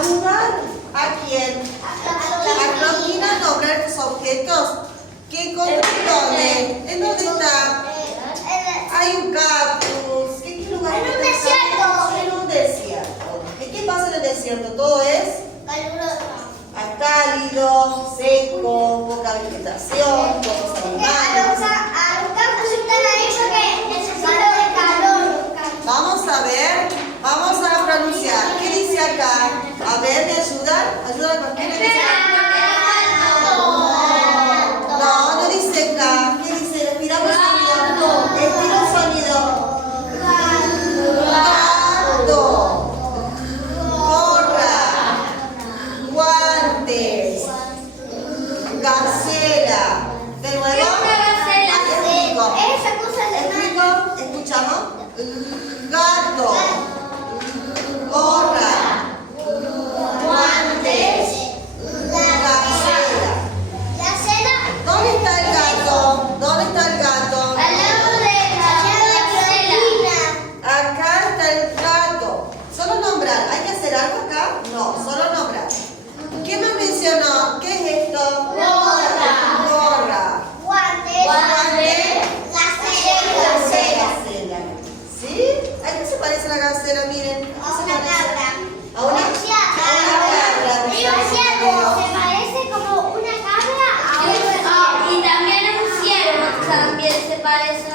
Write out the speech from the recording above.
¿Ayudar a quién? A Cloquina a nombrar los objetos que contienen. ¿En dónde está? Hay un cactus. ¿Qué lugar En un está? desierto. En un desierto. ¿Y qué pasa en el desierto? Todo es cálido, seco, poca vegetación, pocos animales. Vamos a ver, vamos a pronunciar. ¿Qué dice acá? A ver, ¿me ayudan? ¿Ayudan con quién? No, no dice acá. ¿Qué dice? Respiramos sonido. Estira un sonido. Gato. Gorra. Guantes. Gacela. De nuevo. Ahí explico. Explico. ¿Escuchamos? Gato. Gorra. Guantes. Gacela. ¿Dónde está el gato? ¿Dónde está el gato? Acá está el gato. Solo nombrar. ¿Hay que hacer algo acá? No, solo nombrar. ¿Qué me mencionó? ¿Qué es esto? Gorra. Guante. Gacela. ¿Sí? ¿A qué se parece la gacela? Miren. ¿A qué se parece? ¿A una cabra? Y también a un ciervo también se parece.